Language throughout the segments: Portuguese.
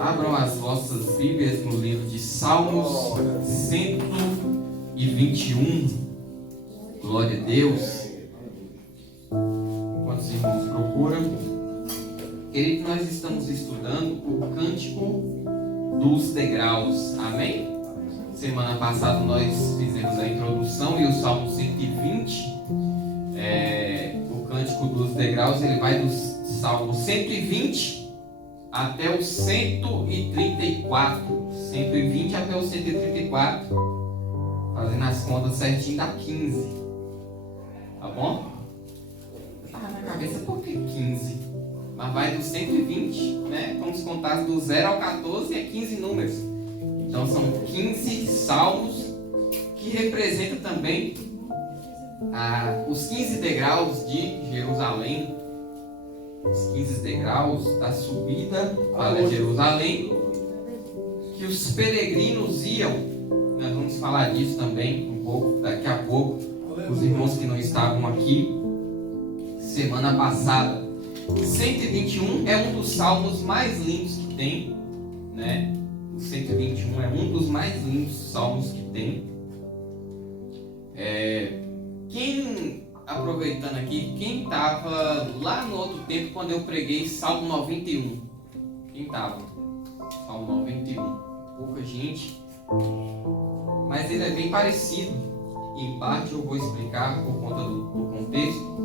Abram as vossas Bíblias no livro de Salmos 121. Glória a Deus. Enquanto os irmãos procuram, querido, nós estamos estudando o Cântico dos Degraus. Amém? Semana passada nós fizemos a introdução e o Salmo 120. O Cântico dos Degraus, ele vai do Salmo 120 até o 134. 120 até o 134. Fazendo as contas certinho dá 15. Tá bom? Tá na cabeça por que 15? Mas vai do 120, né? Vamos contar do 0 ao 14, é 15 números. Então são 15 salmos que representam também os 15 degraus de Jerusalém. Os 15 degraus da subida para Jerusalém, que os peregrinos iam. Nós vamos falar disso também um pouco, daqui a pouco. Os irmãos que não estavam aqui semana passada. 121 é um dos salmos mais lindos que tem, né? O 121 é um dos mais lindos salmos que tem. Aproveitando aqui, quem estava lá no outro tempo quando eu preguei Salmo 91? Quem estava? Salmo 91. Pouca gente. Mas ele é bem parecido. Em parte eu vou explicar por conta do contexto.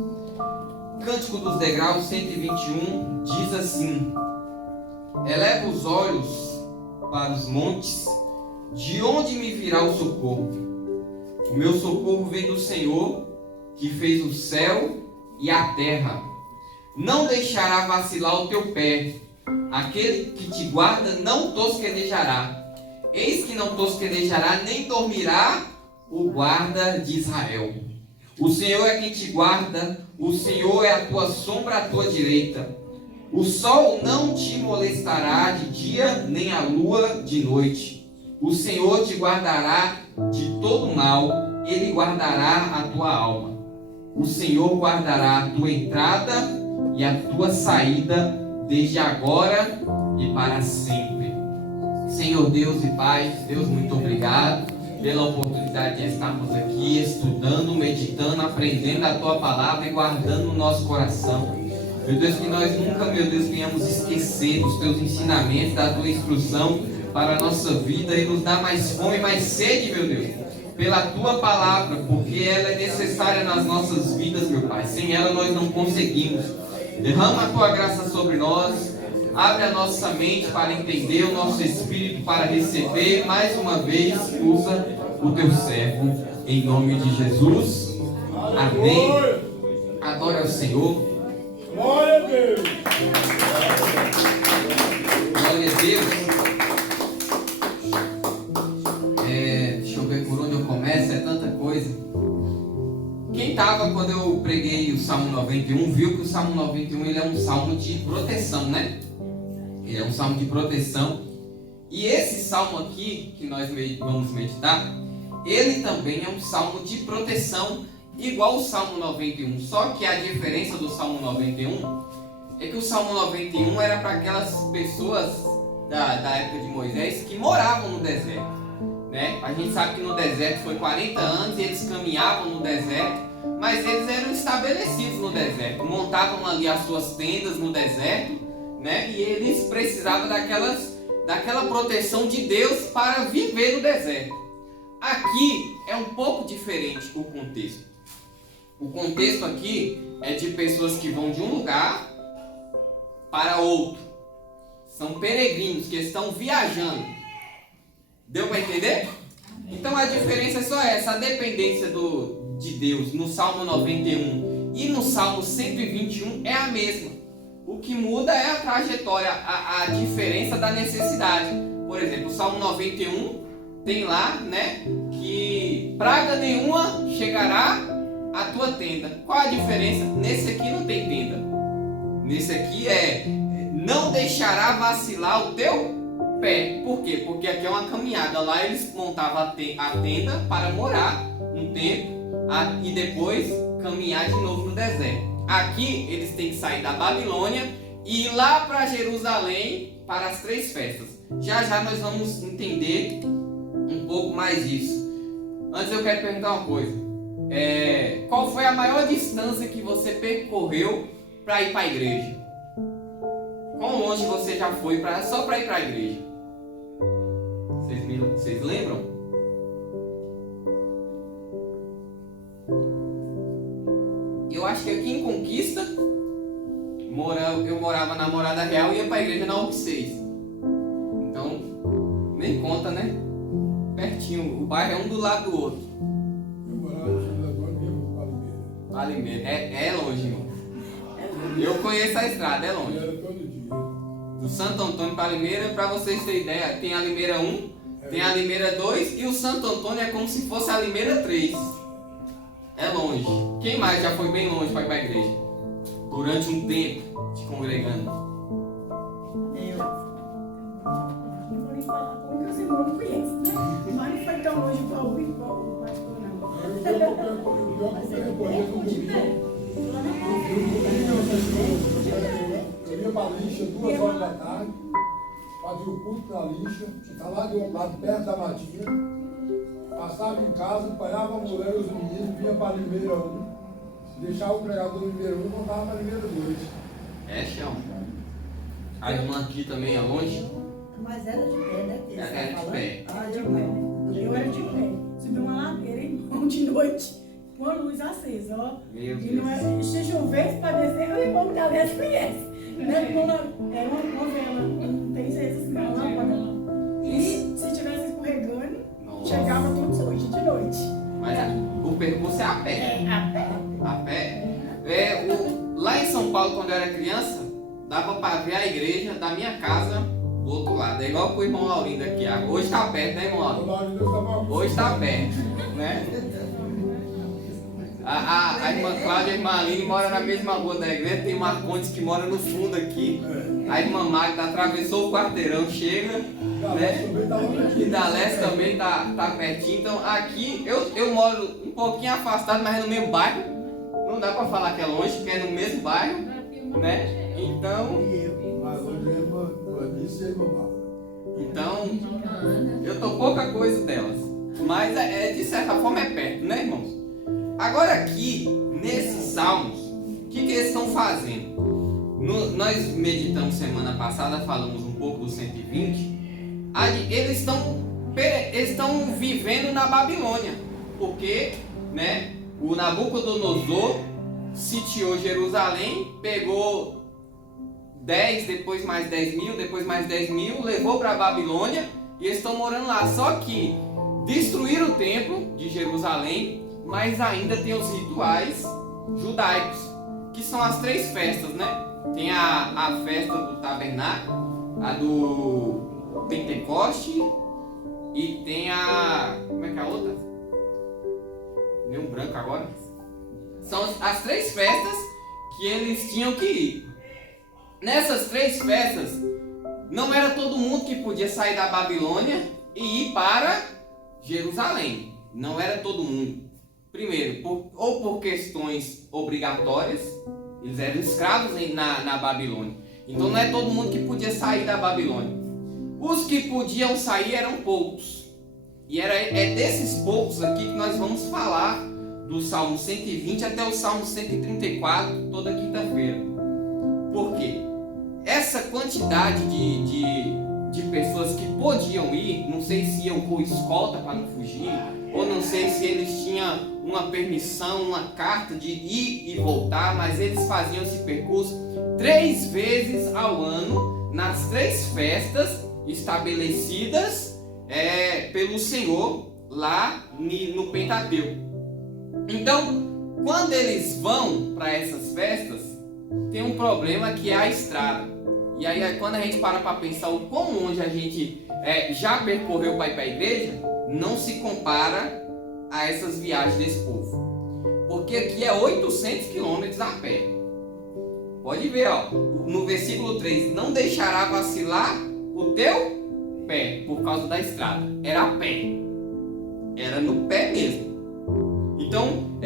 Cântico dos Degraus 121 diz assim: eleva os olhos para os montes, de onde me virá o socorro? O meu socorro vem do Senhor, que fez o céu e a terra. Não deixará vacilar o teu pé. Aquele que te guarda não tosquenejará. Eis que não tosquenejará, nem dormirá o guarda de Israel. O Senhor é quem te guarda, o Senhor é a tua sombra à tua direita. O sol não te molestará de dia, nem a lua de noite. O Senhor te guardará de todo mal, Ele guardará a tua alma. O Senhor guardará a tua entrada e a tua saída, desde agora e para sempre. Senhor Deus e Pai, Deus, muito obrigado pela oportunidade de estarmos aqui estudando, meditando, aprendendo a tua palavra e guardando no nosso coração. Meu Deus, que nós nunca, meu Deus, venhamos esquecer dos teus ensinamentos, da tua instrução para a nossa vida e nos dá mais fome, mais sede, meu Deus, pela tua palavra, porque ela é necessária nas nossas vidas, meu Pai. Sem ela nós não conseguimos. Derrama a tua graça sobre nós, abre a nossa mente para entender, o nosso espírito para receber. Mais uma vez, usa o teu servo, em nome de Jesus. Amém. Adora o Senhor. Glória a Deus. Glória a Deus. Deixa eu ver por onde eu começo, é tanta coisa. Quem estava quando eu preguei o Salmo 91, viu que o Salmo 91 ele é um salmo de proteção, né? Ele é um salmo de proteção. E esse salmo aqui, que nós vamos meditar, ele também é um salmo de proteção, igual o Salmo 91. Só que a diferença do Salmo 91 é que o Salmo 91 era para aquelas pessoas da época de Moisés que moravam no deserto, né? A gente sabe que no deserto foi 40 anos e eles caminhavam no deserto, mas eles eram estabelecidos no deserto, montavam ali as suas tendas no deserto, né? E eles precisavam daquela proteção de Deus para viver no deserto. Aqui é um pouco diferente o contexto. O contexto aqui é de pessoas que vão de um lugar para outro. São peregrinos que estão viajando. Deu para entender? Então a diferença é só essa, a dependência de Deus no Salmo 91 e no Salmo 121 é a mesma. O que muda é a trajetória, a diferença da necessidade. Por exemplo, o Salmo 91 tem lá, né, que praga nenhuma chegará à tua tenda. Qual a diferença? Nesse aqui não tem tenda. Nesse aqui não deixará vacilar o teu pé. Por quê? Porque aqui é uma caminhada. Lá eles montavam a tenda para morar um tempo e depois caminhar de novo no deserto. Aqui eles têm que sair da Babilônia e ir lá para Jerusalém para as 3 festas. Já já nós vamos entender um pouco mais disso. Antes eu quero perguntar uma coisa. Qual foi a maior distância que você percorreu para ir para a igreja? Quão longe você já foi só para ir para a igreja? Vocês lembram? Eu acho que aqui em Conquista, eu morava na Morada Real e ia para a igreja na UP 6. Então, nem conta, né? Pertinho, o bairro é um do lado do outro. Eu morava no Santo Antônio e ia para Palimeira. Palimeira, é longe, irmão. Eu conheço a estrada, é longe. Era todo dia. Do Santo Antônio para Limeira, para vocês terem ideia, tem a Limeira 1, tem a Limeira 2 e o Santo Antônio é como se fosse a Limeira 3. É longe. Quem mais já foi bem longe para ir para a igreja? Durante um tempo, te congregando. Eu vou nem falar como que os irmãos não conhecem, né? Mas não foi tão longe igual o pastor, não. Eu ia para a lixa 2 horas da tarde, fazia o culto na lixa, ficava lá do lado perto da matinha, passava em casa, apanhava a mulher e os meninos, vinha para a Limeira 1, deixava o pregador no Limeira 1 e voltava para a Limeira 2. É chão. A irmã aqui também é longe? Mas era de pé, né? Era de pé. Ah, de pé. Eu era de pé. Subi uma ladeira, irmão, de noite, com a luz acesa, ó. Meu E não é, Deus. se chovesse para descer, o irmão da vez conhece. Né? Era uma vela, não tem jeito assim, uma lâmpada. E se tivesse escorregando, Nossa. chegava tudo sujo de noite. Mas o percurso é a pé. É, a pé. A pé. Lá em São Paulo, quando eu era criança, dava para ver a igreja da minha casa do outro lado. É igual com o irmão Laurindo aqui. Hoje está perto, né, irmão Laurindo? Hoje está perto, né? A irmã Cláudia e a irmã Aline moram na mesma rua da igreja. Tem Marcondes que mora no fundo aqui. A irmã Magda atravessou o quarteirão, chega, né? E da Leste também tá pertinho. Então aqui eu moro um pouquinho afastado, mas é no mesmo bairro. Não dá pra falar que é longe, porque é no mesmo bairro, né? Então eu tô pouca coisa delas. Mas de certa forma é perto, né, irmãos? Agora aqui, nesses salmos, o que eles estão fazendo? Nós meditamos semana passada, falamos um pouco do 120. Eles estão vivendo na Babilônia, porque, né, o Nabucodonosor sitiou Jerusalém, pegou 10, depois mais 10 mil, depois mais 10 mil, levou para a Babilônia e eles estão morando lá. Só que destruíram o templo de Jerusalém, mas ainda tem os rituais judaicos, que são as 3 festas, né? Tem a festa do tabernáculo, a do Pentecoste e tem como é que é a outra? Deu um branco agora. São as 3 festas que eles tinham que ir. Nessas 3 festas, não era todo mundo que podia sair da Babilônia e ir para Jerusalém. Não era todo mundo. Primeiro, por questões obrigatórias, eles eram escravos na Babilônia. Então não é todo mundo que podia sair da Babilônia. Os que podiam sair eram poucos. E é desses poucos aqui que nós vamos falar do Salmo 120 até o Salmo 134, toda quinta-feira. Por quê? Essa quantidade de pessoas que podiam ir, não sei se iam com escolta para não fugir, ou não sei se eles tinham uma permissão, uma carta de ir e voltar, mas eles faziam esse percurso 3 vezes ao ano, nas 3 festas estabelecidas pelo Senhor lá no Pentateuco. Então, quando eles vão para essas festas, tem um problema que é a estrada. E aí, quando a gente para pensar o quão longe a gente já percorreu para ir para a igreja, não se compara a essas viagens desse povo. Porque aqui é 800 quilômetros a pé. Pode ver, ó, no versículo 3, não deixará vacilar o teu pé por causa da estrada. Era a pé. Era no pé mesmo. Então,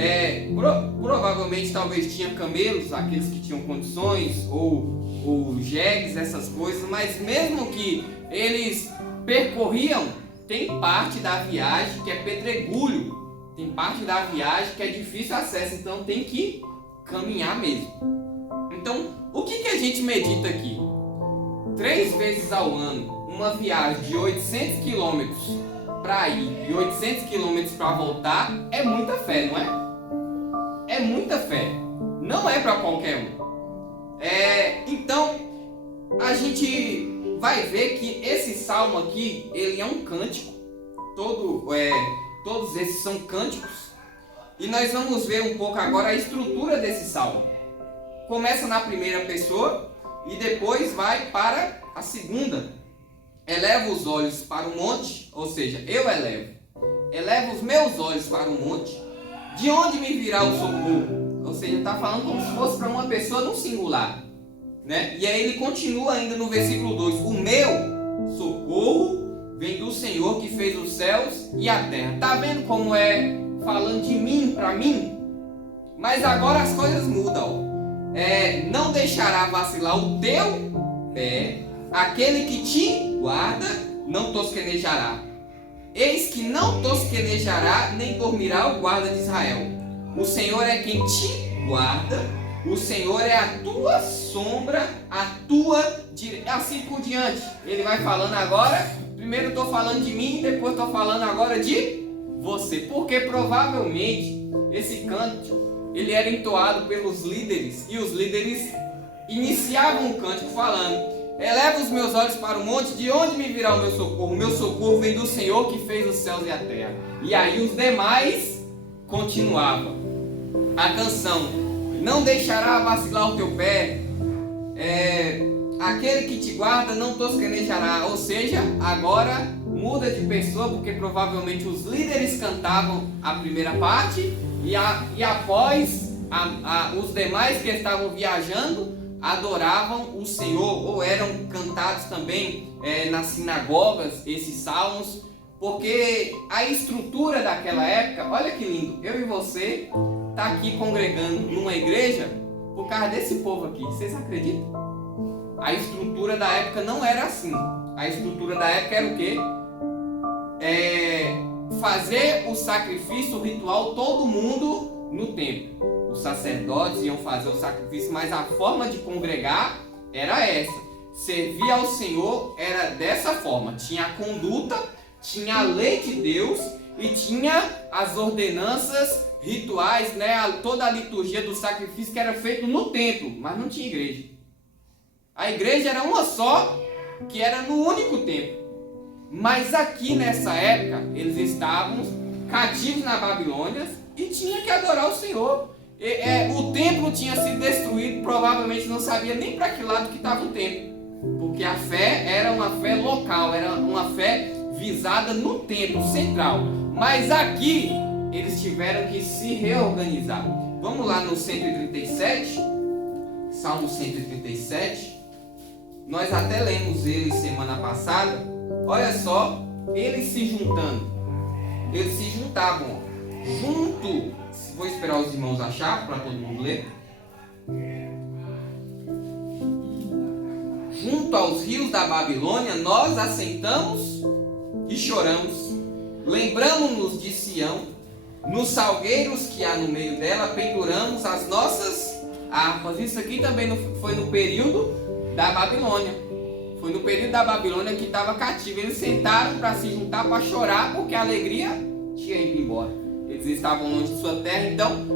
provavelmente talvez tinha camelos, aqueles que tinham condições, ou jegues, essas coisas, mas mesmo que eles percorriam, tem parte da viagem que é pedregulho, tem parte da viagem que é difícil acesso, então tem que caminhar mesmo. Então, o que a gente medita aqui? 3 vezes ao ano, uma viagem de 800 quilômetros para ir e 800 quilômetros para voltar, é muita fé, não é? É muita fé, não é para qualquer um. Então, a gente vai ver que esse salmo aqui, ele é um cântico, todos esses são cânticos, e nós vamos ver um pouco agora a estrutura desse salmo. Começa na primeira pessoa e depois vai para a segunda. Eleva os olhos para o monte, ou seja, eu elevo os meus olhos para o monte, de onde me virá o socorro? Ou seja, está falando como se fosse para uma pessoa no singular, né? E aí ele continua ainda no versículo 2: o meu socorro vem do Senhor que fez os céus e a terra. Está vendo como é falando de mim para mim? Mas agora as coisas mudam. Não deixará vacilar o teu pé, aquele que te guarda não tosquenejará. Eis que não tosquenejará, nem dormirá o guarda de Israel. O Senhor é quem te guarda, o Senhor é a tua sombra, a tua direita. Assim por diante. Ele vai falando agora, primeiro estou falando de mim, depois estou falando agora de você. Porque provavelmente esse canto, ele era entoado pelos líderes, e os líderes iniciavam o cântico falando: eleva os meus olhos para o monte, de onde me virá o meu socorro? O meu socorro vem do Senhor que fez os céus e a terra. E aí os demais continuavam a canção: não deixará vacilar o teu pé, aquele que te guarda não tosquenejará. Ou seja, agora muda de pessoa, porque provavelmente os líderes cantavam a primeira parte e após os demais que estavam viajando adoravam o Senhor, ou eram cantados também nas sinagogas esses salmos, porque a estrutura daquela época, olha que lindo, eu e você tá aqui congregando numa igreja por causa desse povo aqui, vocês acreditam? A estrutura da época não era assim. A estrutura da época era o quê? Fazer o sacrifício, o ritual, todo mundo no templo. Os sacerdotes iam fazer o sacrifício, mas a forma de congregar era essa. Servir ao Senhor era dessa forma. Tinha a conduta, tinha a lei de Deus e tinha as ordenanças rituais, né? Toda a liturgia do sacrifício que era feito no templo, mas não tinha igreja. A igreja era uma só, que era no único templo. Mas aqui nessa época, eles estavam cativos na Babilônia e tinha que adorar o Senhor. O templo tinha sido destruído, provavelmente não sabia nem para que lado que estava o templo, porque a fé era uma fé local, era uma fé visada no templo central. Mas aqui eles tiveram que se reorganizar. Vamos lá no 137, Salmo 137. Nós até lemos ele semana passada. Olha só, eles se juntando. Eles se juntavam, junto. Vou esperar os irmãos achar para todo mundo ler. Junto aos rios da Babilônia, nós assentamos e choramos. Lembramos-nos de Sião. Nos salgueiros que há no meio dela, penduramos as nossas harpas. Isso aqui também foi no período da Babilônia. Foi no período da Babilônia que estava cativo. Eles sentaram para se juntar, para chorar, porque a alegria tinha ido embora. Eles estavam longe de sua terra. Então,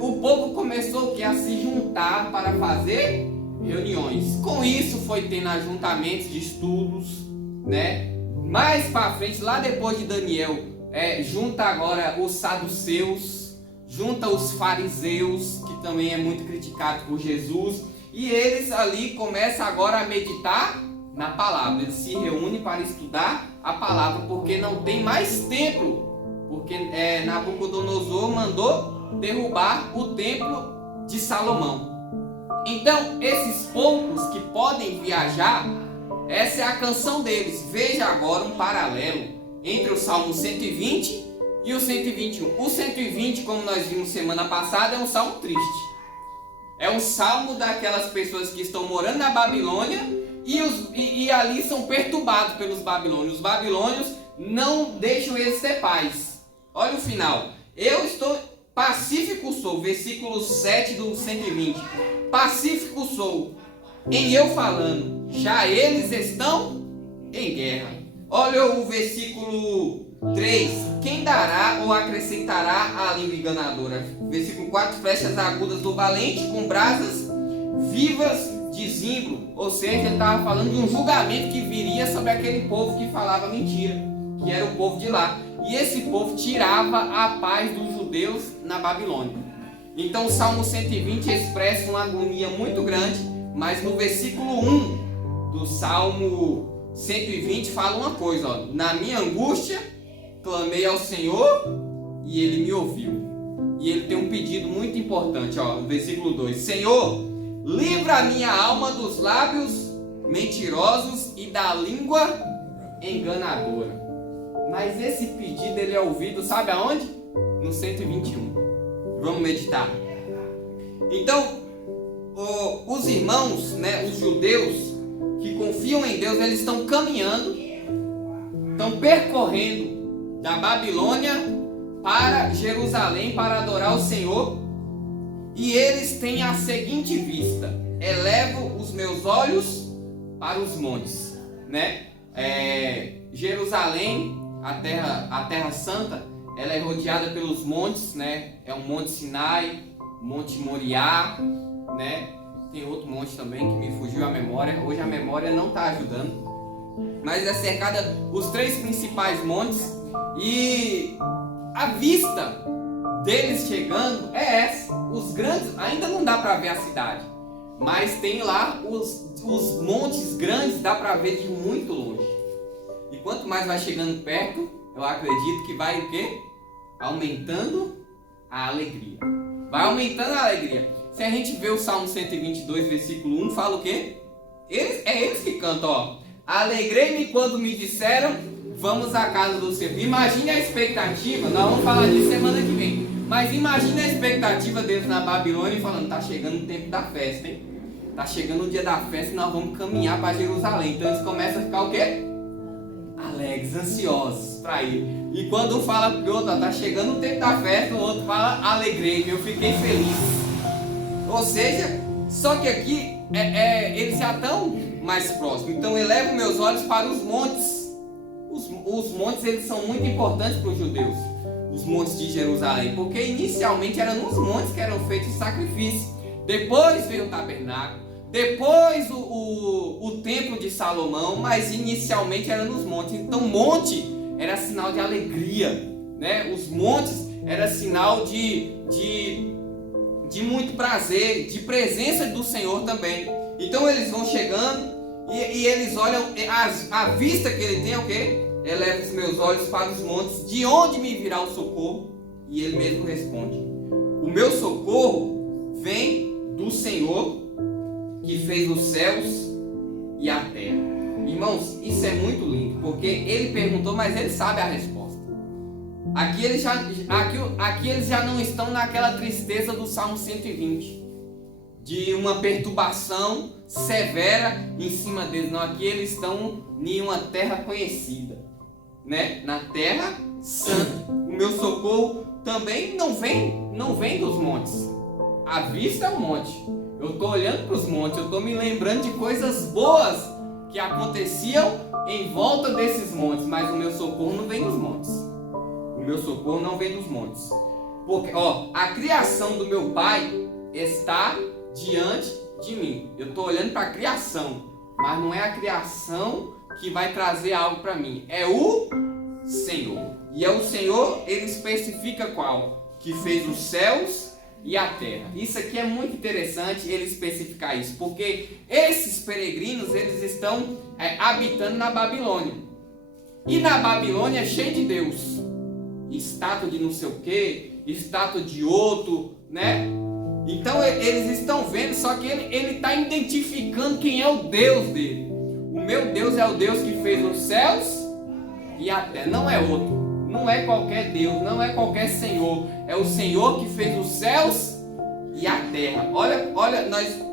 o povo começou a se juntar para fazer reuniões. Com isso, foi tendo ajuntamentos de estudos, né? Mais para frente, lá depois de Daniel, junta agora os saduceus, junta os fariseus, que também é muito criticado por Jesus. E eles ali começam agora a meditar na palavra. Eles se reúnem para estudar a palavra, porque não tem mais templo. Porque Nabucodonosor mandou derrubar o templo de Salomão. Então, esses poucos que podem viajar, essa é a canção deles. Veja agora um paralelo entre o Salmo 120 e o 121. O 120, como nós vimos semana passada, é um salmo triste. É um salmo daquelas pessoas que estão morando na Babilônia e ali são perturbados pelos babilônios. Os babilônios não deixam eles ter paz. Olha o final. Eu estou pacífico sou, versículo 7 do 120. Pacífico sou, em eu falando, já eles estão em guerra. Olha o versículo 3. Quem dará ou acrescentará a língua enganadora? Versículo 4. Flechas agudas do valente com brasas vivas de zimbro. Ou seja, ele estava falando de um julgamento que viria sobre aquele povo que falava mentira, que era o povo de lá. E esse povo tirava a paz dos judeus na Babilônia. Então o Salmo 120 expressa uma agonia muito grande, mas no versículo 1 do Salmo 120 fala uma coisa, ó: na minha angústia clamei ao Senhor e Ele me ouviu. E ele tem um pedido muito importante, ó, no versículo 2: Senhor, livra a minha alma dos lábios mentirosos e da língua enganadora. Mas esse pedido ele é ouvido, sabe aonde? No 121. Vamos meditar. Então, os irmãos, né, os judeus que confiam em Deus, eles estão caminhando, estão percorrendo da Babilônia para Jerusalém para adorar o Senhor. E eles têm a seguinte vista: elevo os meus olhos para os montes, né? Jerusalém, a terra santa, ela é rodeada pelos montes, né? É o Monte Sinai, Monte Moriá, né? Tem outro monte também que me fugiu a memória. Hoje a memória não está ajudando. Mas é cercada os 3 principais montes. E a vista deles chegando é essa. Os grandes, ainda não dá para ver a cidade, mas tem lá os montes grandes, dá para ver de muito longe. E quanto mais vai chegando perto, eu acredito que vai o quê? Aumentando a alegria. Vai aumentando a alegria. Se a gente vê o Salmo 122, versículo 1, fala o quê? Eles que cantam, ó: alegrei-me quando me disseram, vamos à casa do Senhor. Imagine a expectativa, nós vamos falar disso semana que vem, mas imagine a expectativa deles na Babilônia falando: tá chegando o tempo da festa, hein? Tá chegando o dia da festa e nós vamos caminhar para Jerusalém. Então eles começam a ficar o quê? Alegres, ansiosos para ir. E quando um fala pro outro: ó, tá chegando o tempo da festa, o outro fala: alegrei-me, eu fiquei feliz. Ou seja, só que aqui eles já estão mais próximos. Então elevo meus olhos para os montes. Os montes, eles são muito importantes para os judeus, os montes de Jerusalém, porque inicialmente eram nos montes que eram feitos os sacrifícios. Depois veio o tabernáculo, depois o templo de Salomão, mas inicialmente era nos montes. Então monte era sinal de alegria, né? Os montes era sinal de muito prazer, de presença do Senhor também. Então eles vão chegando e eles olham, a vista que ele tem é o quê? Eleva os meus olhos para os montes, de onde me virá o socorro? E ele mesmo responde: o meu socorro vem do Senhor que fez os céus e a terra. Irmãos, isso é muito lindo, porque ele perguntou, mas ele sabe a resposta. Aqui eles já não estão naquela tristeza do Salmo 120, de uma perturbação severa em cima deles. Não, aqui eles estão em uma terra conhecida, né? Na terra santa. O meu socorro também não vem dos montes. A vista é um monte. Eu estou olhando para os montes, eu estou me lembrando de coisas boas que aconteciam em volta desses montes, mas o meu socorro não vem dos montes. O meu socorro não vem dos montes. Porque, ó, a criação do meu Pai está diante de mim. Eu estou olhando para a criação, mas não é a criação que vai trazer algo para mim. É o Senhor. E é o Senhor, ele especifica qual? Que fez os céus e a terra. Isso aqui é muito interessante ele especificar isso, porque esses peregrinos, eles estão habitando na Babilônia. E na Babilônia é cheio de Deus. Estátua de não sei o que, estátua de outro, né? Então eles estão vendo, só que ele está identificando quem é o Deus dele. O meu Deus é o Deus que fez os céus e a terra, não é outro. não é qualquer Deus, não é qualquer Senhor, é o Senhor que fez os céus e a terra. Olha,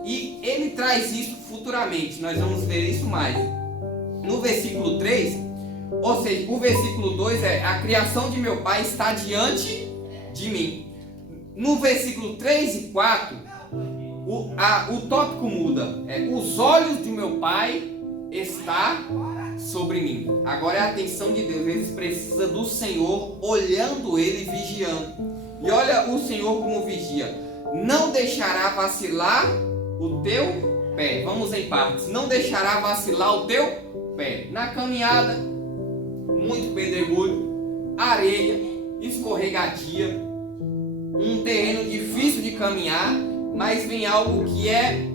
e ele traz isso futuramente, nós vamos ver isso mais. No versículo 3, ou seja, o versículo 2 é: a criação de meu Pai está diante de mim. No versículo 3 e 4, o tópico muda. Os olhos de meu Pai está sobre mim. Agora é a atenção de Deus. Eles precisam do Senhor olhando ele e vigiando. E olha o Senhor como vigia. Não deixará vacilar o teu pé. Vamos em partes. Não deixará vacilar o teu pé. Na caminhada, muito pedregulho, areia, escorregadia, um terreno difícil de caminhar, mas vem algo que é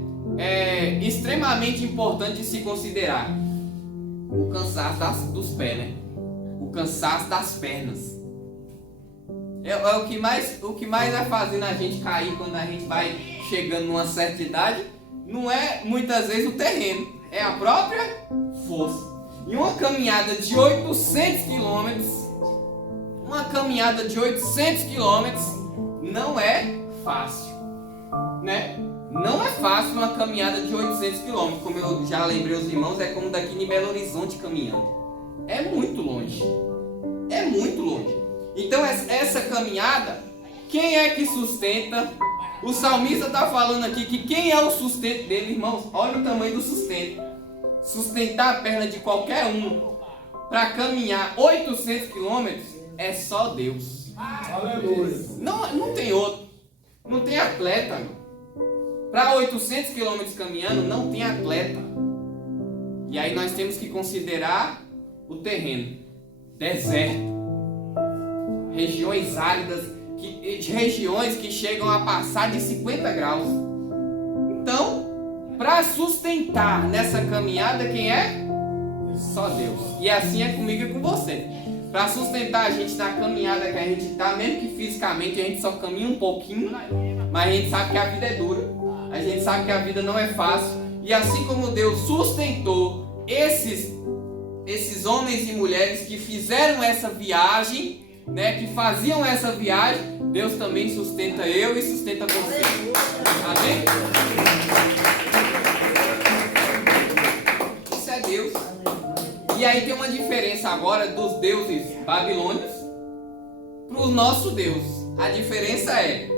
extremamente importante de se considerar: o cansaço dos pés, né? O cansaço das pernas. É o que mais vai fazendo a gente cair quando a gente vai chegando numa certa idade. Não é muitas vezes o terreno, é a própria força. E uma caminhada de 800 quilômetros, não é fácil, né? Não é fácil uma caminhada de 800 quilômetros, como eu já lembrei os irmãos, é como daqui em Belo Horizonte caminhando. É muito longe. Então essa caminhada, quem é que sustenta? O salmista está falando aqui que quem é o sustento dele, irmãos? Olha o tamanho do sustento. Sustentar a perna de qualquer um para caminhar 800 quilômetros é só Deus. Aleluia. Não tem outro. Não tem atleta. Para 800 quilômetros caminhando, não tem atleta. E aí nós temos que considerar o terreno. Deserto. Regiões áridas, regiões que chegam a passar de 50 graus. Então, para sustentar nessa caminhada, quem é? Só Deus. E assim é comigo e com você. Para sustentar a gente na caminhada que a gente está, mesmo que fisicamente a gente só caminha um pouquinho, mas a gente sabe que a vida é dura. A gente sabe que a vida não é fácil. E assim como Deus sustentou esses homens e mulheres que fizeram essa viagem, né, que faziam essa viagem, Deus também sustenta eu e sustenta você. Amém? Isso é Deus. E aí tem uma diferença agora dos deuses babilônios para o nosso Deus. A diferença é,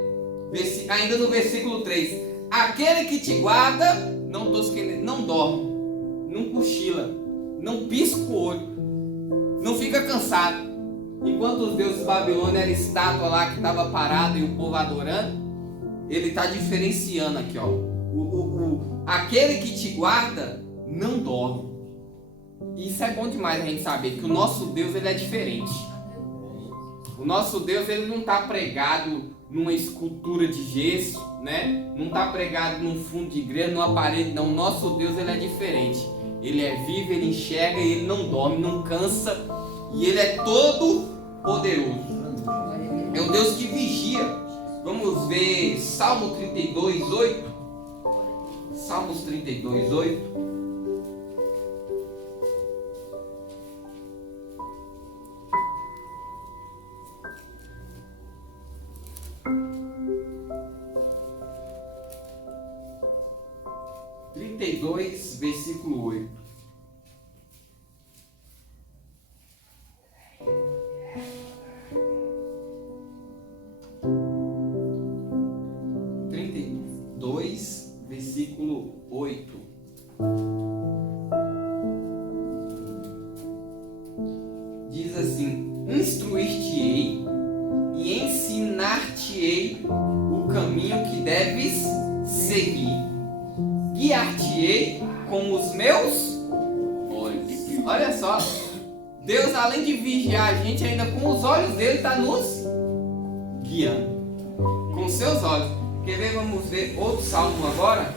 ainda no versículo 3: aquele que te guarda não dorme, não cochila, não pisca o olho, não fica cansado. Enquanto os deuses babilônios eram estátua lá que estava parada e o povo adorando, ele está diferenciando aqui, ó. Aquele que te guarda não dorme. Isso é bom demais a gente saber que o nosso Deus, ele é diferente. O nosso Deus, ele não está pregado numa escultura de gesso, né? Não está pregado num fundo de igreja, numa parede, não. O nosso Deus, ele é diferente. Ele é vivo, ele enxerga e ele não dorme, não cansa. E ele é todo poderoso. É um Deus que vigia. Vamos ver Salmo 32, 8. Salmos 32, 8. Versículo 8. Versículo 8. Diz assim: instruir-te-ei e ensinar-te-ei o caminho que deves seguir. Guiar-te-ei com os meus olhos. Olha só, Deus, além de vigiar a gente, ainda com os olhos dele está nos guiando. Com seus olhos. Quer ver? Vamos ver outro salmo agora,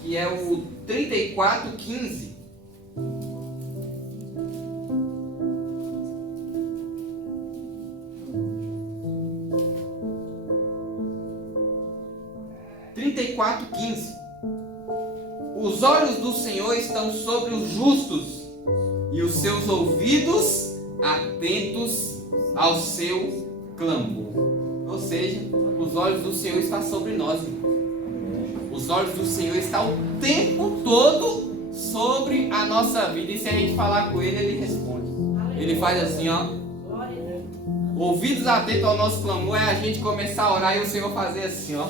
que é o 34, 15. Os olhos do Senhor estão sobre os justos e os seus ouvidos atentos ao seu clamor. Ou seja, os olhos do Senhor estão sobre nós, irmão. Os olhos do Senhor estão o tempo todo sobre a nossa vida. E se a gente falar com Ele, Ele responde. Ele faz assim, ó. Ouvidos atentos ao nosso clamor é a gente começar a orar e o Senhor fazer assim, ó,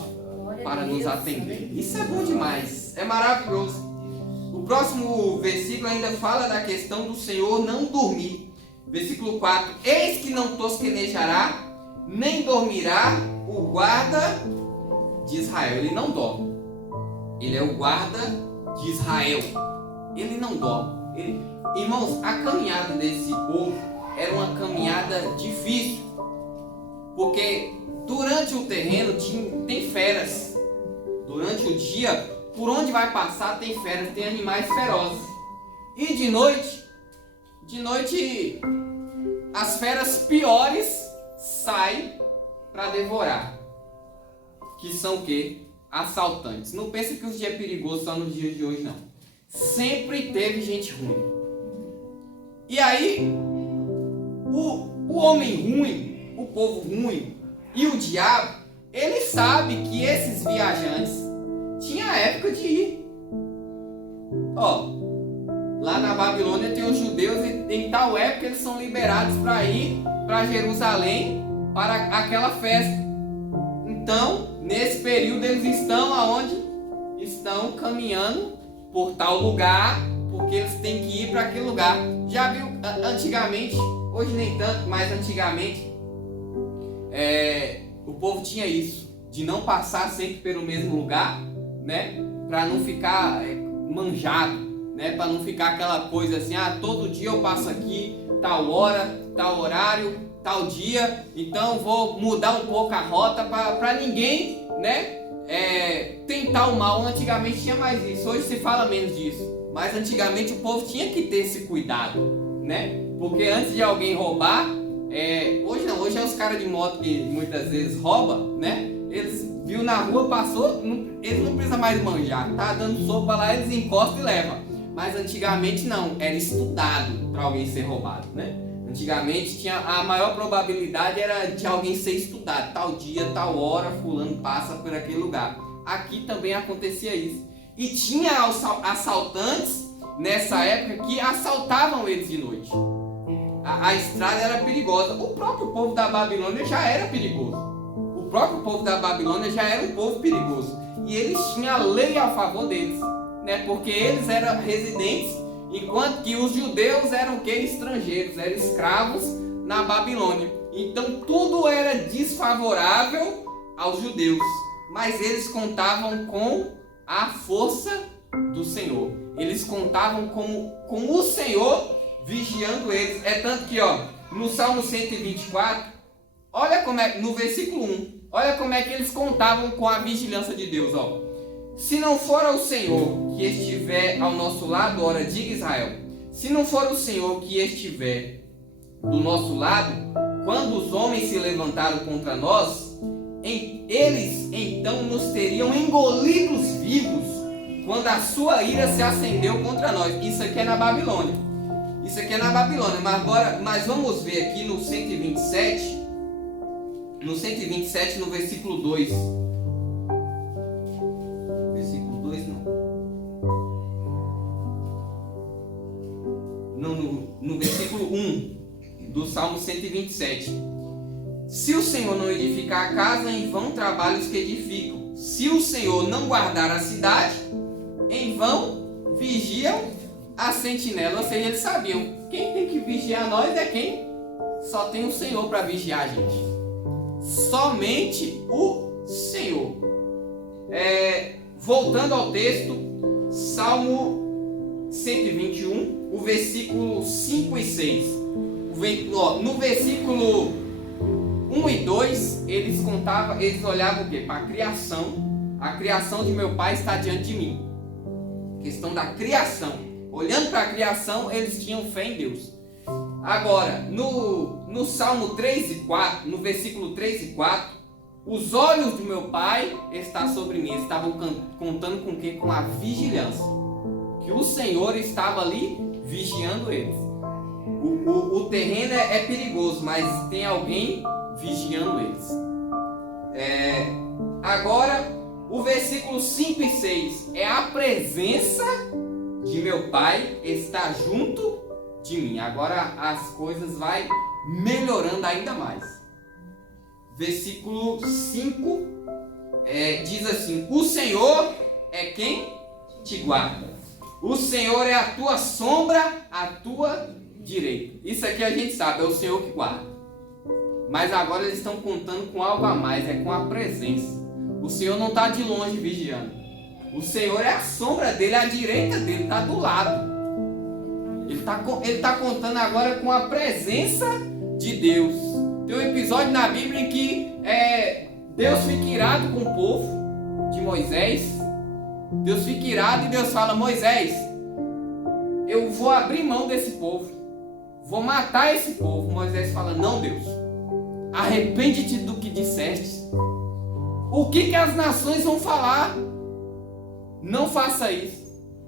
para nos atender. Isso é bom demais. É maravilhoso. O próximo versículo ainda fala da questão do Senhor não dormir. Versículo 4. Eis que não tosquenejará, nem dormirá o guarda de Israel. Ele não dorme. Ele é o guarda de Israel. Ele não dorme. Irmãos, a caminhada desse povo era uma caminhada difícil. Porque durante o terreno tem feras. Durante o dia, por onde vai passar tem feras, tem animais ferozes. E de noite, as feras piores saem para devorar. Que são o quê? Assaltantes. Não pense que os dias é perigoso só nos dias de hoje, não. Sempre teve gente ruim. E aí, o homem ruim, o povo ruim e o diabo, ele sabe que esses viajantes tinham a época de ir. Ó, lá na Babilônia tem os judeus e em tal época eles são liberados para ir para Jerusalém para aquela festa. Então, nesse período eles estão aonde? Estão caminhando por tal lugar, porque eles têm que ir para aquele lugar. Já viu antigamente, hoje nem tanto, mas antigamente o povo tinha isso, de não passar sempre pelo mesmo lugar, né? Para não ficar manjado, né? Para não ficar aquela coisa assim, todo dia eu passo aqui, tal hora, tal horário, tal dia, então vou mudar um pouco a rota para ninguém, né? Tentar o mal. Antigamente tinha mais isso, hoje se fala menos disso, mas antigamente o povo tinha que ter esse cuidado, né? Porque antes de alguém roubar, hoje não, hoje é os caras de moto que muitas vezes roubam, né? Eles viu na rua, passou, eles não precisam mais manjar, tá dando sopa lá, eles encostam e levam. Mas antigamente não, era estudado para alguém ser roubado, né? Antigamente a maior probabilidade era de alguém ser estudado, tal dia, tal hora, fulano passa por aquele lugar. Aqui também acontecia isso. E tinha assaltantes nessa época que assaltavam eles de noite. A estrada era perigosa. O próprio povo da Babilônia já era perigoso. O próprio povo da Babilônia já era um povo perigoso. E eles tinham a lei a favor deles, né? Porque eles eram residentes, enquanto que os judeus eram estrangeiros, eram escravos na Babilônia. Então tudo era desfavorável aos judeus. Mas eles contavam com a força do Senhor. Eles contavam com o Senhor vigiando eles. É tanto que, no Salmo 124, olha como é, no versículo 1, olha como é que eles contavam com a vigilância de Deus, Se não for o Senhor que estiver ao nosso lado, ora, diga Israel, se não for o Senhor que estiver do nosso lado, quando os homens se levantaram contra nós, eles então nos teriam engolidos vivos, quando a sua ira se acendeu contra nós. Isso aqui é na Babilônia. Isso aqui é na Babilônia. Mas vamos ver aqui no 127. No 127, no versículo 2. Versículo 2 não. No versículo 1 do Salmo 127. Se o Senhor não edificar a casa, em vão trabalham os que edificam. Se o Senhor não guardar a cidade, em vão vigiam a sentinela. Ou seja, eles sabiam, quem tem que vigiar nós é quem? Só tem o Senhor para vigiar a gente. Somente o Senhor. Voltando ao texto, Salmo 121, o versículo 5 e 6. No versículo 1 e 2, eles olhavam o quê? Para a criação. A criação de meu pai está diante de mim. Questão da criação. Olhando para a criação, eles tinham fé em Deus. Agora, no Salmo 3 e 4, no versículo 3 e 4, os olhos do meu pai estão sobre mim. Eles estavam contando com o quê? Com a vigilância. Que o Senhor estava ali vigiando eles. o terreno é perigoso, mas tem alguém vigiando eles. Agora, o versículo 5 e 6 é a presença de meu Pai está junto de mim. Agora as coisas vai melhorando ainda mais. Versículo 5 diz assim: o Senhor é quem te guarda. O Senhor é a tua sombra, a tua direita. Isso aqui a gente sabe, é o Senhor que guarda. Mas agora eles estão contando com algo a mais, é com a presença. O Senhor não está de longe vigiando. O Senhor é a sombra dele, a direita dele, está do lado. Ele está contando agora com a presença de Deus. Tem um episódio na Bíblia em que Deus fica irado com o povo de Moisés. Deus fica irado e Deus fala: Moisés, eu vou abrir mão desse povo, vou matar esse povo. Moisés fala: não, Deus, arrepende-te do que disseste. O que as nações vão falar? Não faça isso.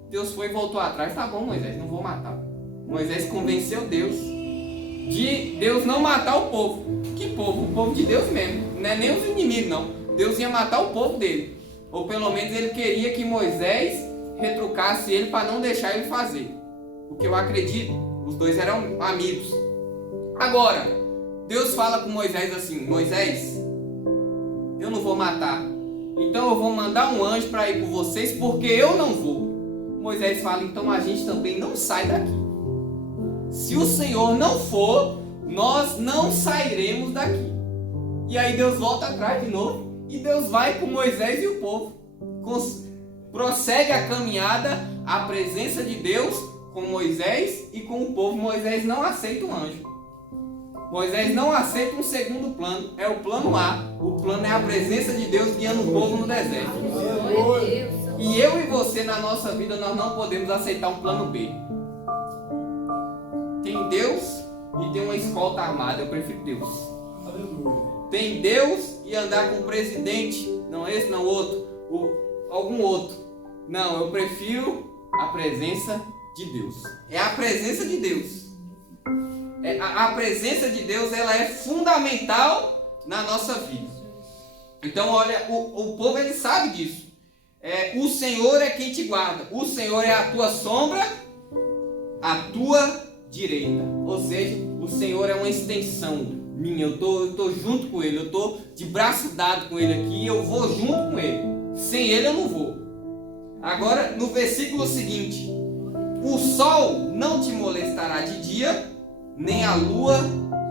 Deus foi e voltou atrás. Tá bom, Moisés, não vou matar. Moisés convenceu Deus de Deus não matar o povo. Que povo? O povo de Deus mesmo. Não é nem os inimigos, não. Deus ia matar o povo dele. Ou pelo menos ele queria que Moisés retrucasse ele para não deixar ele fazer. O que eu acredito, os dois eram amigos. Agora, Deus fala com Moisés assim: Moisés, eu não vou matar, então eu vou mandar um anjo para ir com vocês, porque eu não vou. Moisés fala: então a gente também não sai daqui. Se o Senhor não for, nós não sairemos daqui. E aí Deus volta atrás de novo, e Deus vai com Moisés e o povo. Prossegue a caminhada, a presença de Deus com Moisés e com o povo. Moisés não aceita um anjo. Moisés não aceita um segundo plano. É o plano A. O plano é a presença de Deus guiando o povo no deserto. E eu e você, na nossa vida, nós não podemos aceitar um plano B. Tem Deus e tem uma escolta armada. Eu prefiro Deus. Tem Deus e andar com o presidente. Não esse, não outro. Algum outro. Não, eu prefiro a presença de Deus. É a presença de Deus. A presença de Deus, ela é fundamental na nossa vida. Então, olha, o povo, ele sabe disso. O Senhor é quem te guarda. O Senhor é a tua sombra, a tua direita. Ou seja, o Senhor é uma extensão minha. Eu tô junto com Ele. Eu estou de braço dado com Ele aqui. Eu vou junto com Ele. Sem Ele eu não vou. Agora, no versículo seguinte: o sol não te molestará de dia, nem a lua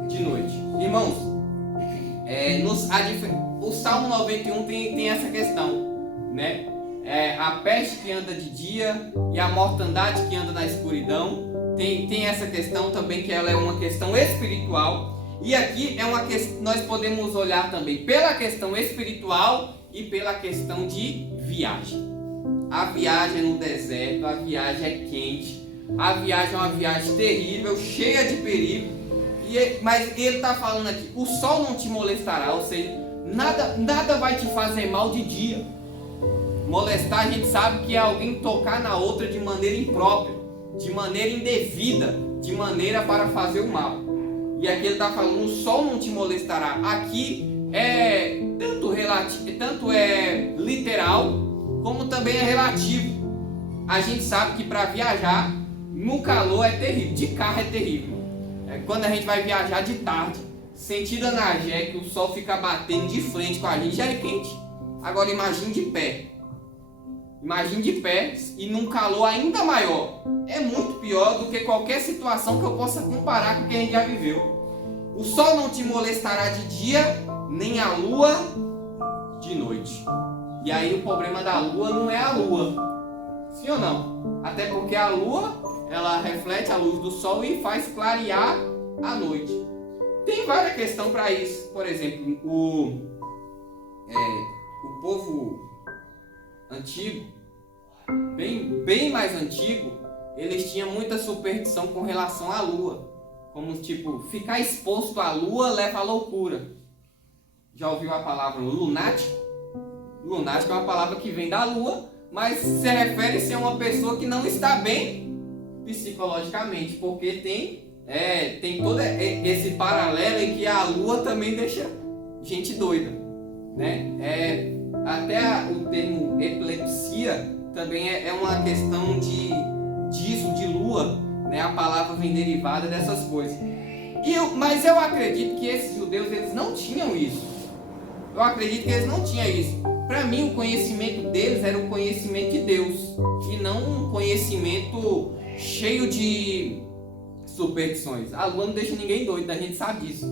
de noite. Irmãos, o Salmo 91 tem essa questão, né? A peste que anda de dia e a mortandade que anda na escuridão. Tem essa questão também, que ela é uma questão espiritual. E aqui é uma questão, nós podemos olhar também pela questão espiritual e pela questão de viagem. A viagem no deserto, a viagem é quente, a viagem é uma viagem terrível, cheia de perigo. Mas ele está falando aqui: o sol não te molestará, ou seja, nada vai te fazer mal de dia. Molestar, a gente sabe que é alguém tocar na outra de maneira imprópria, de maneira indevida, de maneira para fazer o mal. E aqui ele está falando: o sol não te molestará. Aqui é tanto é literal, como também é relativo. A gente sabe que para viajar no calor é terrível, de carro é terrível. Quando a gente vai viajar de tarde, sentido Anagé, que o sol fica batendo de frente com a gente, já é quente. Agora imagine de pé. Imagine de pé e num calor ainda maior. É muito pior do que qualquer situação que eu possa comparar com o que a gente já viveu. O sol não te molestará de dia, nem a lua de noite. E aí o problema da lua não é a lua. Sim ou não? Até porque a lua, ela reflete a luz do sol e faz clarear a noite. Tem várias questões para isso. Por exemplo, o povo antigo, bem mais antigo, eles tinham muita superstição com relação à lua. Como tipo, ficar exposto à lua leva à loucura. Já ouviu a palavra lunático? Lunático é uma palavra que vem da lua, mas se refere-se a uma pessoa que não está bem psicologicamente, porque tem tem todo esse paralelo em que a lua também deixa gente doida, né? Até o termo epilepsia também é uma questão disso, de lua, né? A palavra vem derivada dessas coisas. Mas eu acredito que esses judeus, eles não tinham isso. Eu acredito que eles não tinham isso. Para mim, o conhecimento deles era o conhecimento de Deus, e não um conhecimento cheio de superstições. A lua não deixa ninguém doido, a gente sabe disso,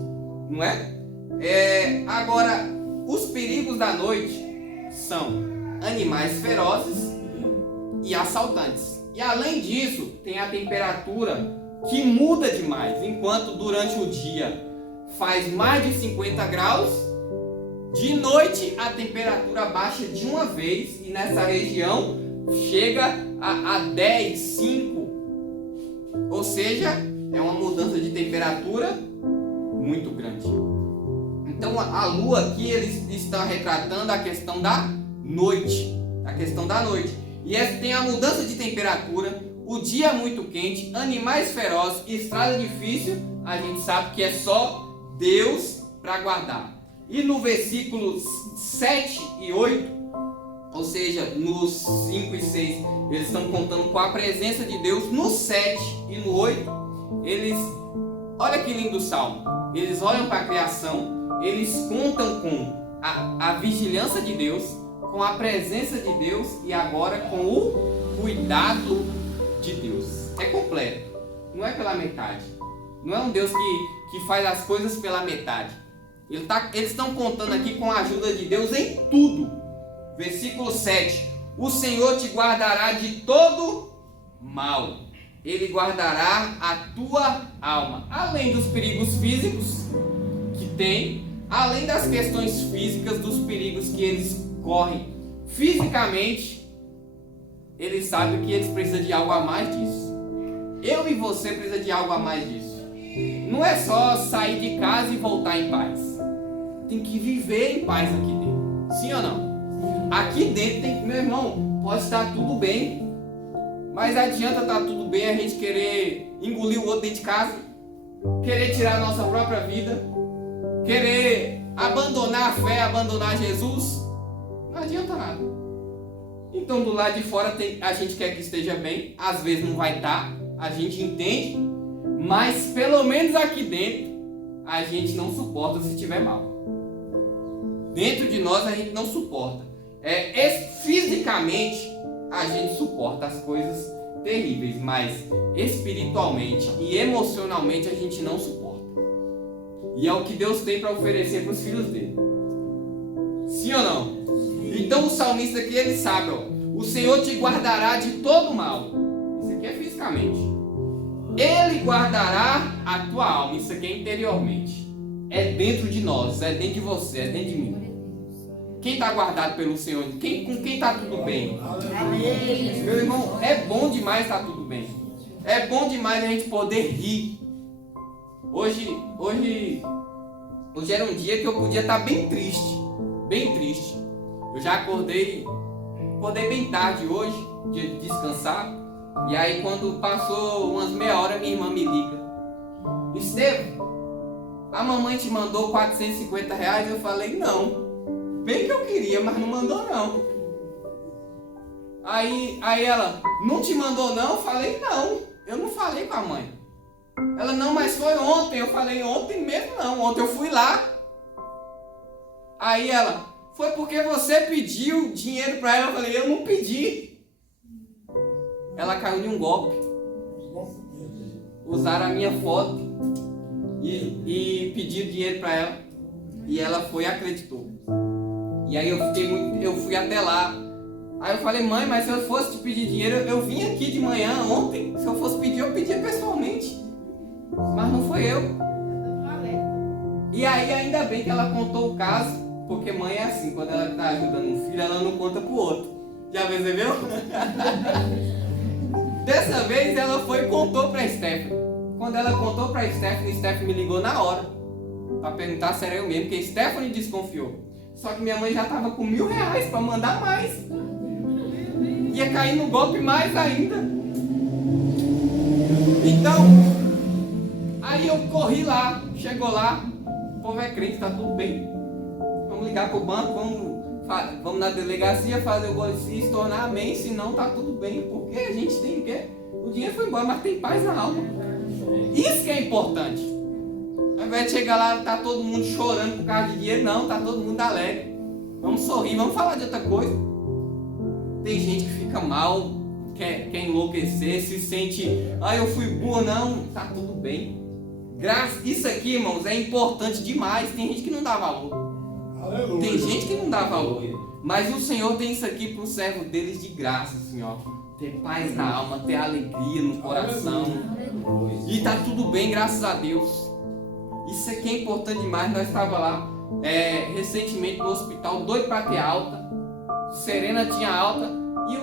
não é? Agora, os perigos da noite são animais ferozes e assaltantes. E além disso, tem a temperatura que muda demais. Enquanto durante o dia faz mais de 50 graus, de noite a temperatura baixa de uma vez, e nessa região chega a 10, 5. Ou seja, é uma mudança de temperatura muito grande. Então a lua aqui, ele está retratando a questão da noite. A questão da noite. E tem a mudança de temperatura, o dia muito quente, animais ferozes, estrada difícil. A gente sabe que é só Deus para guardar. E no versículos 7 e 8, ou seja, nos 5 e 6, eles estão contando com a presença de Deus. No 7 e no 8, olha que lindo o salmo. Eles olham para a criação, eles contam com a vigilância de Deus, com a presença de Deus e agora com o cuidado de Deus. É completo, não é pela metade. Não é um Deus que faz as coisas pela metade. Eles estão contando aqui com a ajuda de Deus em tudo. Versículo 7. O Senhor te guardará de todo mal. Ele guardará a tua alma. Além dos perigos físicos que tem, além das questões físicas, dos perigos que eles correm fisicamente, eles sabem que eles precisam de algo a mais disso. Eu e você precisamos de algo a mais disso. Não é só sair de casa e voltar em paz. Tem que viver em paz aqui dentro. Sim ou não? Aqui dentro meu irmão, pode estar tudo bem, mas adianta estar tudo bem a gente querer engolir o outro dentro de casa, querer tirar a nossa própria vida, querer abandonar a fé, abandonar Jesus. Não adianta nada. Então do lado de fora a gente quer que esteja bem, às vezes não vai estar, a gente entende, mas pelo menos aqui dentro a gente não suporta se estiver mal. Dentro de nós a gente não suporta. Fisicamente a gente suporta as coisas terríveis, mas espiritualmente e emocionalmente a gente não suporta. E é o que Deus tem para oferecer para os filhos dele. Sim ou não? Sim. Então o salmista aqui, ele sabe, o Senhor te guardará de todo mal. Isso aqui é fisicamente. Ele guardará a tua alma. Isso aqui é interiormente. É dentro de nós, é dentro de você, é dentro de mim. Quem está guardado pelo Senhor? Com quem está tudo bem? Meu irmão, é bom demais estar tudo bem. É bom demais a gente poder rir. Hoje era um dia que eu podia estar bem triste. Bem triste. Eu já acordei bem tarde hoje, dia de descansar. E aí quando passou umas meia hora, minha irmã me liga. Estevam, a mamãe te mandou R$450? Eu falei, não. Bem que eu queria, mas não mandou não. Aí ela, não te mandou não? Eu falei, não, eu não falei com a mãe. Ela, não, mas foi ontem. Eu falei, ontem mesmo não, ontem eu fui lá. Aí ela, foi porque você pediu dinheiro pra ela. Eu falei, eu não pedi. Ela caiu em um golpe. Usaram a minha foto e pediram dinheiro pra ela. E ela foi e acreditou. E aí eu fui até lá. Aí eu falei, mãe, mas se eu fosse te pedir dinheiro, eu vim aqui de manhã ontem. Se eu fosse pedir, eu pedia pessoalmente. Mas não foi eu. E aí ainda bem que ela contou o caso, porque mãe é assim, quando ela está ajudando um filho, ela não conta pro outro. Já percebeu? Dessa vez ela foi e contou pra Stephanie. Quando ela contou pra Stephanie me ligou na hora pra perguntar se era eu mesmo, porque Stephanie desconfiou. Só que minha mãe já estava com R$1.000 para mandar mais. Ia cair no golpe mais ainda. Então, eu corri lá, chegou lá, o povo é crente, tá tudo bem. Vamos ligar pro banco, vamos na delegacia fazer o bolsista, tornar amém, senão tá tudo bem. Porque a gente tem o quê? O dinheiro foi embora, mas tem paz na alma. Isso que é importante. Ao invés de chegar lá, tá todo mundo chorando por causa de dinheiro, não, tá todo mundo alegre. Vamos sorrir, vamos falar de outra coisa. Tem gente que fica mal, quer enlouquecer, se sente, eu fui burro, não, tá tudo bem. Isso aqui, irmãos, é importante demais. Tem gente que não dá valor. Aleluia. Tem gente que não dá valor. Mas o Senhor tem isso aqui para o servo deles de graça, Senhor. Ter paz na alma, ter alegria no coração. E tá tudo bem, graças a Deus. Isso aqui é importante demais. Nós estávamos lá recentemente no hospital, doido para ter alta. Serena tinha alta. E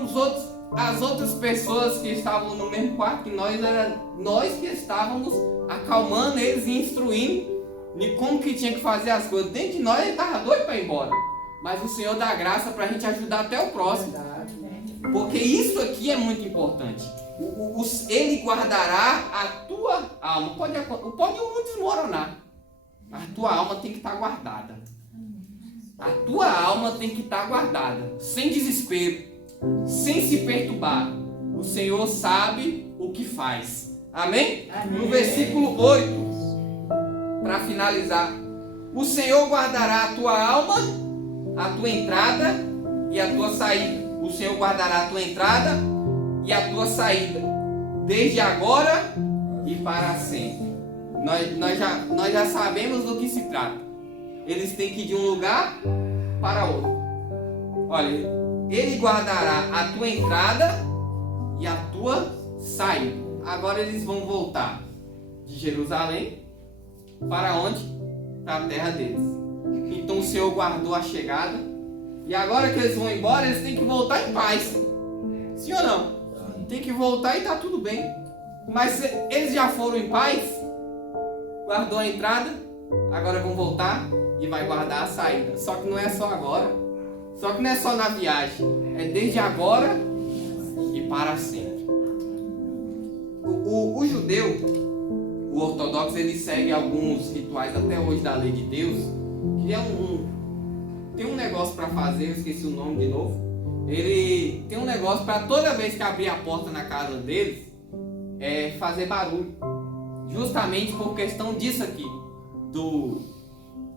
as outras pessoas que estavam no mesmo quarto que nós, era nós que estávamos acalmando eles e instruindo de como que tinha que fazer as coisas. Dentro de nós ele estava doido para ir embora. Mas o Senhor dá graça para a gente ajudar até o próximo. Porque isso aqui é muito importante. Ele guardará a tua alma. Pode o mundo desmoronar. A tua alma tem que estar guardada. A tua alma tem que estar guardada. Sem desespero. Sem se perturbar. O Senhor sabe o que faz. Amém? No versículo 8, para finalizar. O Senhor guardará a tua alma, a tua entrada e a tua saída. O Senhor guardará a tua entrada e a tua saída, desde agora e para sempre. Nós já sabemos do que se trata. Eles têm que ir de um lugar para outro. Olha, Ele guardará a tua entrada e a tua saída. Agora eles vão voltar de Jerusalém para onde? Para a terra deles. Então o Senhor guardou a chegada. E agora que eles vão embora, eles têm que voltar em paz. Sim ou não? Tem que voltar e está tudo bem. Mas eles já foram em paz. Guardou a entrada. Agora vão voltar e vai guardar a saída. Só que não é só agora. Só que não é só na viagem. É desde agora e para sempre. O judeu, o ortodoxo, ele segue alguns rituais até hoje da lei de Deus. Que tem um negócio para fazer, eu esqueci o nome de novo. Ele tem um negócio para toda vez que abrir a porta na casa deles, fazer barulho. Justamente por questão disso aqui.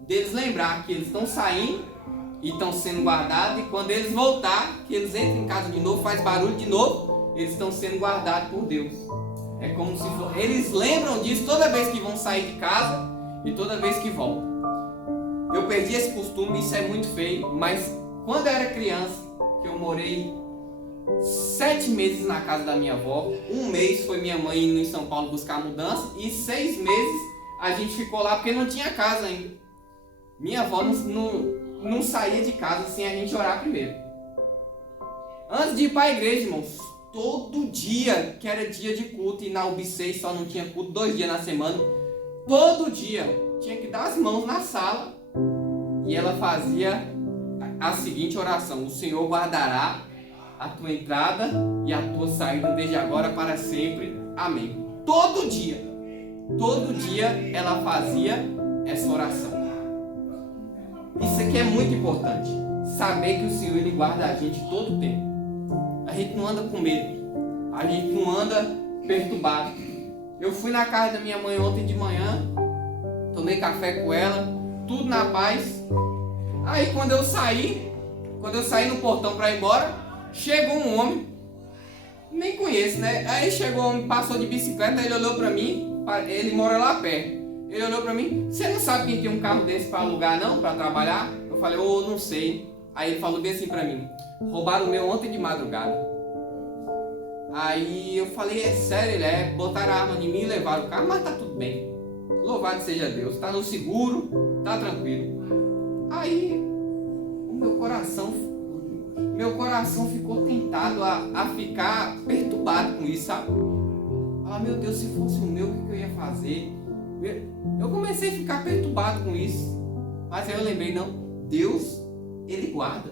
Deles lembrar que eles estão saindo e estão sendo guardados. E quando eles voltar, que eles entram em casa de novo, faz barulho de novo, eles estão sendo guardados por Deus. É como se for. Eles lembram disso toda vez que vão sair de casa e toda vez que voltam. Eu perdi esse costume, isso é muito feio, mas quando eu era criança, que eu morei 7 meses na casa da minha avó, 1 mês foi minha mãe indo em São Paulo buscar mudança e 6 meses a gente ficou lá porque não tinha casa ainda. Minha avó não saía de casa sem a gente orar primeiro. Antes de ir para a igreja, irmãos, todo dia, que era dia de culto, e na UB6 só não tinha culto 2 dias na semana, todo dia tinha que dar as mãos na sala e ela fazia a seguinte oração: o Senhor guardará a tua entrada e a tua saída desde agora para sempre. Amém. Todo dia ela fazia essa oração. Isso aqui é muito importante. Saber que o Senhor ele guarda a gente todo o tempo. A gente não anda com medo. A gente não anda perturbado. Eu fui na casa da minha mãe ontem de manhã. Tomei café com ela. Tudo na paz. Aí quando eu saí no portão para ir embora, chegou um homem. Nem conheço, né? Aí chegou um homem, passou de bicicleta. Ele olhou para mim. Ele mora lá perto. Ele olhou para mim. Você não sabe quem tem um carro desse para alugar não? Para trabalhar? Eu falei, não sei. Aí ele falou bem assim para mim: roubaram o meu ontem de madrugada. Aí eu falei, é sério? Ele botaram a arma em mim e levaram o carro, mas tá tudo bem. Louvado seja Deus, tá no seguro, tá tranquilo. Aí o meu coração ficou tentado a ficar perturbado com isso, sabe? Meu Deus, se fosse o meu, o que eu ia fazer? Eu comecei a ficar perturbado com isso. Mas aí eu lembrei, não, Deus, Ele guarda.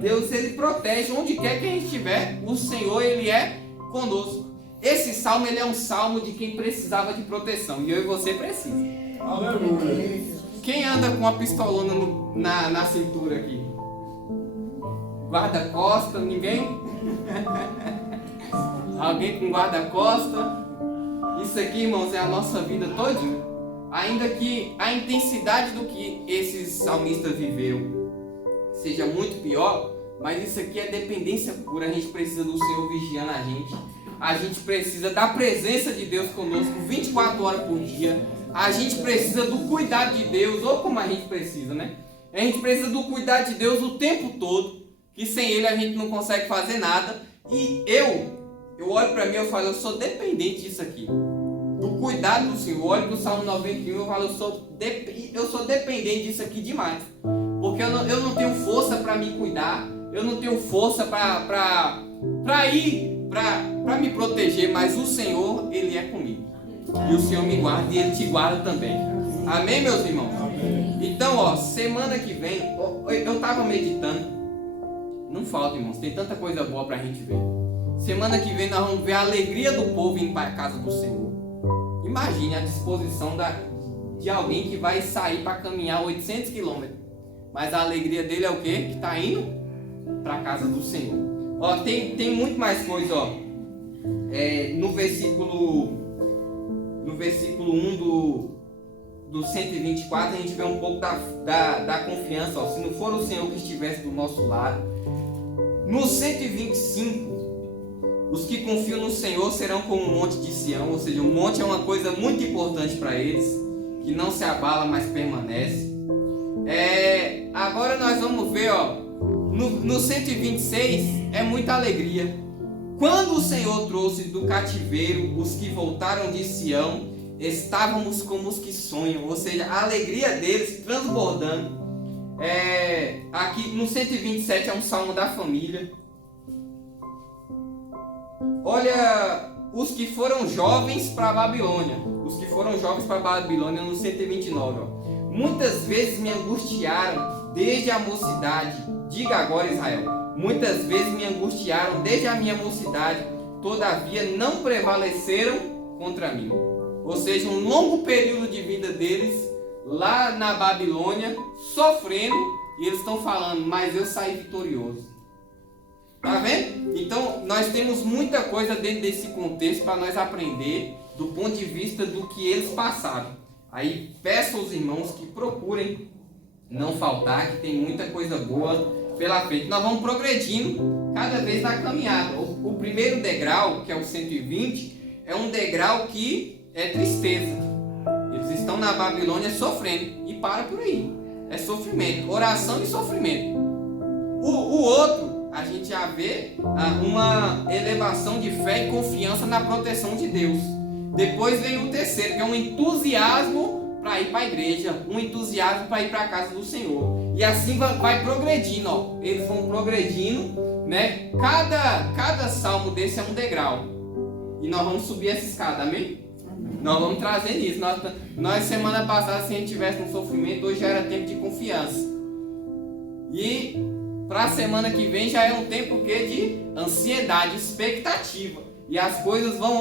Deus, Ele protege onde quer que a gente estiver. O Senhor, Ele é conosco. esse salmo ele é um salmo de quem precisava de proteção. E eu e você precisa. Aleluia. Quem anda com uma pistolona na cintura aqui? Guarda-costa, ninguém? Alguém com guarda-costa? Isso aqui, irmãos, é a nossa vida todinha. Ainda que a intensidade do que esses salmistas viveu seja muito pior, mas isso aqui é dependência pura. A gente precisa do Senhor vigiando a gente. A gente precisa da presença de Deus conosco 24 horas por dia. A gente precisa do cuidado de Deus, ou como a gente precisa, né? A gente precisa do cuidado de Deus o tempo todo, que sem Ele a gente não consegue fazer nada. E eu olho para mim e falo, eu sou dependente disso aqui. Do cuidado do Senhor. Eu olho para o Salmo 91 e falo, eu sou dependente disso aqui demais. Porque eu não tenho força para me cuidar. Eu não tenho força para me proteger, mas o Senhor, Ele é comigo. E o Senhor me guarda e Ele te guarda também. Amém, meus irmãos? Amém. Então, semana que vem, eu estava meditando. Não falta, irmãos, tem tanta coisa boa para a gente ver. Semana que vem nós vamos ver a alegria do povo indo para a casa do Senhor. Imagine a disposição de alguém que vai sair para caminhar 800 quilômetros. Mas a alegria dele é o quê? Que está indo para a casa do Senhor. Tem muito mais coisa, no versículo 1 do 124, a gente vê um pouco da confiança. Se não for o Senhor que estivesse do nosso lado. No 125, os que confiam no Senhor serão como um monte de Sião. Ou seja, um monte é uma coisa muito importante para eles, que não se abala, mas permanece. Agora nós vamos ver, no 126 é muita alegria. Quando o Senhor trouxe do cativeiro os que voltaram de Sião, estávamos como os que sonham. Ou seja, a alegria deles transbordando. Aqui no 127 é um salmo da família. Olha, os que foram jovens para a Babilônia. Os que foram jovens para a Babilônia no 129. Muitas vezes me angustiaram desde a mocidade. Diga agora, Israel. Muitas vezes me angustiaram desde a minha mocidade. Todavia não prevaleceram contra mim. Ou seja, um longo período de vida deles lá na Babilônia, sofrendo. E eles estão falando, mas eu saí vitorioso. Tá vendo? Então nós temos muita coisa dentro desse contexto para nós aprender do ponto de vista do que eles passaram. Aí peço aos irmãos que procurem não faltar, que tem muita coisa boa pela frente. Nós vamos progredindo cada vez na caminhada. O primeiro degrau, que é o 120, é um degrau que é tristeza. Eles estão na Babilônia sofrendo. E para por aí. É sofrimento, oração e sofrimento. O outro, a gente já vê uma elevação de fé e confiança na proteção de Deus. Depois vem o terceiro, que é um entusiasmo para ir para a igreja, um entusiasmo para ir para a casa do Senhor. E assim vai progredindo, eles vão progredindo, né? Cada salmo desse é um degrau. E nós vamos subir essa escada, amém? Nós vamos trazendo isso. Nós semana passada, se a gente tivesse um sofrimento, hoje já era tempo de confiança. E para a semana que vem já é um tempo de ansiedade, expectativa. E as coisas vão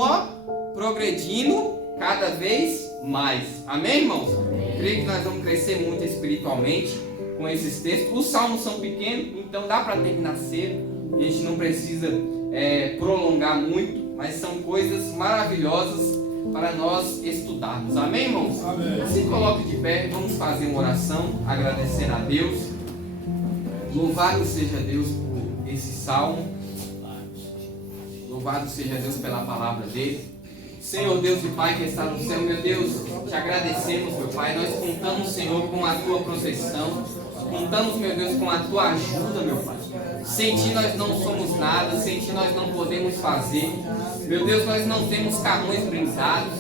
progredindo cada vez mais. Amém, irmãos? Creio que nós vamos crescer muito espiritualmente com esses textos. Os salmos são pequenos, então dá para terminar cedo. A gente não precisa prolongar muito, mas são coisas maravilhosas para nós estudarmos. Amém, irmãos? Amém. Se coloque de pé, vamos fazer uma oração, agradecendo a Deus. Louvado seja Deus por esse salmo. Louvado seja Deus pela palavra dele. Senhor Deus e Pai que está no céu, meu Deus, te agradecemos, meu Pai. Nós contamos, Senhor, com a tua proteção. Contamos, meu Deus, com a tua ajuda, meu Pai. Sem ti nós não somos nada, sem ti nós não podemos fazer. Meu Deus, nós não temos carrões blindados,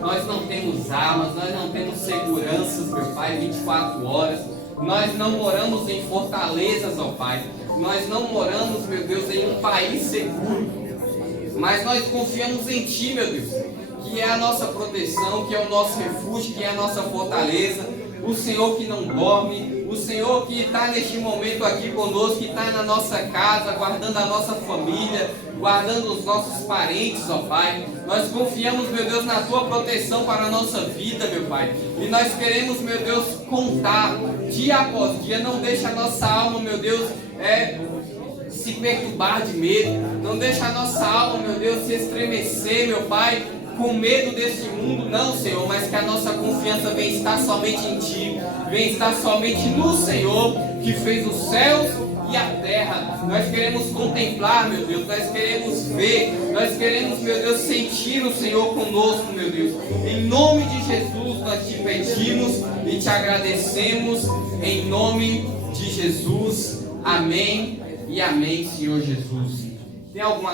nós não temos armas, nós não temos seguranças, meu Pai, 24 horas. Nós não moramos em fortalezas, ó Pai. Nós não moramos, meu Deus, em um país seguro. Mas nós confiamos em Ti, meu Deus, que é a nossa proteção, que é o nosso refúgio, que é a nossa fortaleza. o Senhor que não dorme, o Senhor que está neste momento aqui conosco, que está na nossa casa, guardando a nossa família, guardando os nossos parentes, ó Pai. Nós confiamos, meu Deus, na Tua proteção para a nossa vida, meu Pai. E nós queremos, meu Deus, contar dia após dia. Não deixa a nossa alma, meu Deus, se perturbar de medo. Não deixa a nossa alma, meu Deus, se estremecer, meu Pai, com medo desse mundo, não, Senhor, mas que a nossa confiança venha estar somente em Ti, venha estar somente no Senhor, que fez os céus e a terra. Nós queremos contemplar, meu Deus, nós queremos ver, nós queremos, meu Deus, sentir o Senhor conosco, meu Deus. Em nome de Jesus nós te pedimos e te agradecemos, em nome de Jesus. Amém e amém, Senhor Jesus. Tem alguma